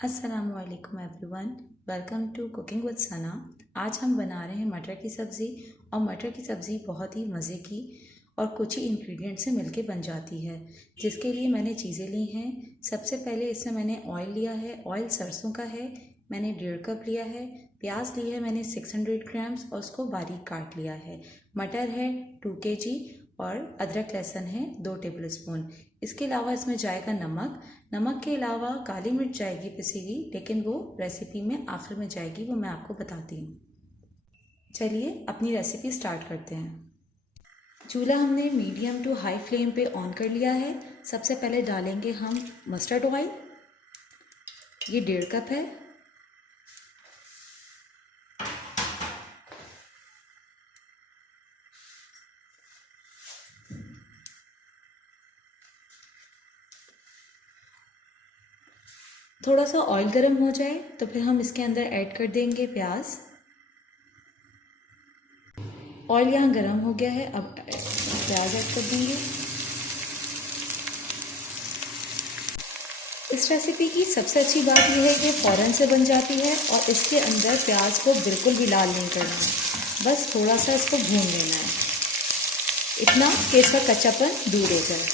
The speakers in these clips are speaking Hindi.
अस्सलाम वालेकुम everyone, welcome to cooking with Sana. आज हम बना रहे हैं मटर की सब्ज़ी। और मटर की सब्ज़ी बहुत ही मज़े की और कुछ ही इंग्रेडिएंट से मिलके बन जाती है, जिसके लिए मैंने चीज़ें ली हैं। सबसे पहले इसमें मैंने ऑयल लिया है, ऑयल सरसों का है, मैंने 1.5 कप लिया है। प्याज ली है मैंने 600 ग्राम्स और उसको बारीक काट लिया है। मटर है 2 kg और अदरक लहसुन है 2 टेबल स्पून। इसके अलावा इसमें जाएगा नमक के अलावा काली मिर्च जाएगी पिसी हुई, लेकिन वो रेसिपी में आखिर में जाएगी, वो मैं आपको बताती हूँ। चलिए अपनी रेसिपी स्टार्ट करते हैं। चूल्हा हमने मीडियम टू हाई फ्लेम पे ऑन कर लिया है। सबसे पहले डालेंगे हम मस्टर्ड ऑयल, ये 1.5 कप है। थोड़ा सा ऑयल गर्म हो जाए तो फिर हम इसके अंदर ऐड कर देंगे प्याज। ऑयल यहाँ गर्म हो गया है, अब प्याज ऐड कर देंगे। इस रेसिपी की सबसे अच्छी बात यह है कि फ़ौरन से बन जाती है और इसके अंदर प्याज को बिल्कुल भी लाल नहीं करना है, बस थोड़ा सा इसको भून लेना है, इतना कि इसका कच्चापन दूर हो जाए।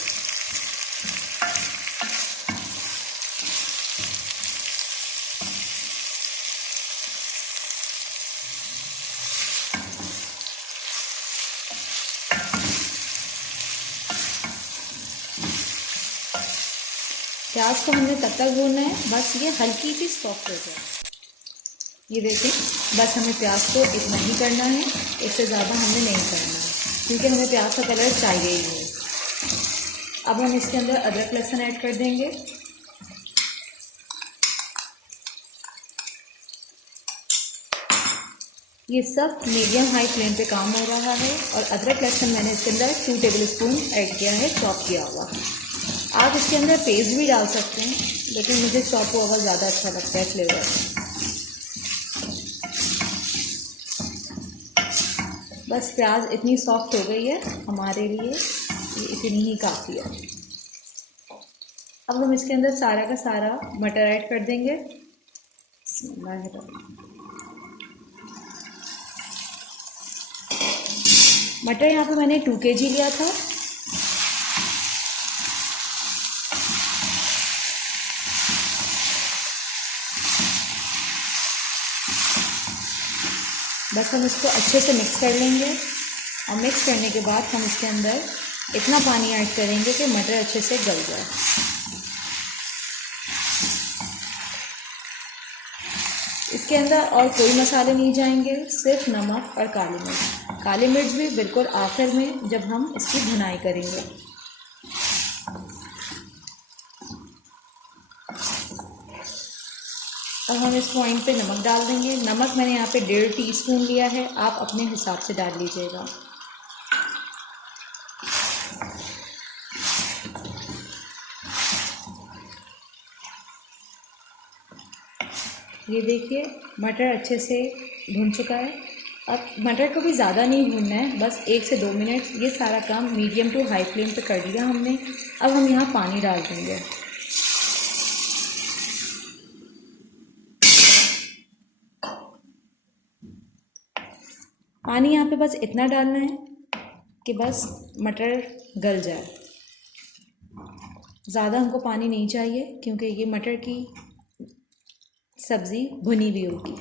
प्याज को हमने तब तक भूनना है बस ये हल्की सी सॉफ्ट हो जाए। ये देखें, बस हमें प्याज को इतना ही करना है, इससे ज़्यादा हमने नहीं करना है, क्योंकि हमें प्याज का कलर चाहिए ही है। अब हम इसके अंदर अदरक लहसुन ऐड कर देंगे। ये सब मीडियम हाई फ्लेम पे काम हो रहा है और अदरक लहसुन मैंने इसके अंदर 2 टेबल स्पून ऐड किया है, चॉप किया हुआ। आप इसके अंदर पेस्ट भी डाल सकते हैं, लेकिन मुझे चॉप हुआ ज़्यादा अच्छा लगता है फ्लेवर। बस प्याज इतनी सॉफ्ट हो गई है हमारे लिए, ये इतनी ही काफ़ी है। अब हम इसके अंदर सारा का सारा मटर ऐड कर देंगे। मटर यहाँ पे मैंने 2 kg लिया था। बस हम इसको अच्छे से मिक्स कर लेंगे और मिक्स करने के बाद हम इसके अंदर इतना पानी ऐड करेंगे कि मटर अच्छे से गल जाए। इसके अंदर और कोई मसाले नहीं जाएंगे, सिर्फ नमक और काली मिर्च। काली मिर्च भी बिल्कुल आखिर में जब हम इसकी भुनाई करेंगे। अब हम इस पॉइंट पे नमक डाल देंगे। नमक मैंने यहाँ पे 1.5 टीस्पून लिया है, आप अपने हिसाब से डाल लीजिएगा। ये देखिए मटर अच्छे से भुन चुका है। अब मटर को भी ज़्यादा नहीं भूनना है, बस 1 से 2 मिनट। ये सारा काम मीडियम टू हाई फ्लेम पे कर लिया हमने। अब हम यहाँ पानी डाल देंगे। पानी यहाँ पे बस इतना डालना है कि बस मटर गल जाए। ज़्यादा हमको पानी नहीं चाहिए, क्योंकि ये मटर की सब्ज़ी भुनी हुई होगी।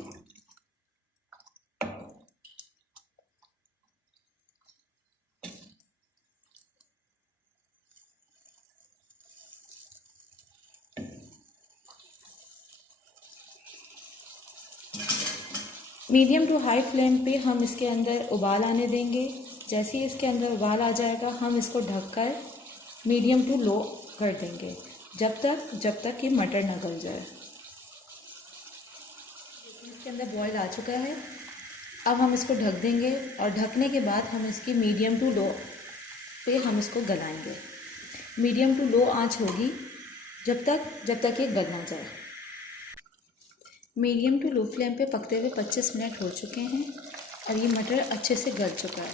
मीडियम टू हाई फ्लेम पे हम इसके अंदर उबाल आने देंगे। जैसे ही इसके अंदर उबाल आ जाएगा, हम इसको ढककर मीडियम टू लो कर देंगे, जब तक कि मटर न गल जाए। इसके अंदर बॉयल आ चुका है। अब हम इसको ढक देंगे और ढकने के बाद हम इसकी मीडियम टू लो पे हम इसको गलाएंगे। मीडियम टू लो आंच होगी जब तक ये गल ना जाए। मीडियम टू लो फ्लेम पे पकते हुए 25 मिनट हो चुके हैं और ये मटर अच्छे से गल चुका है।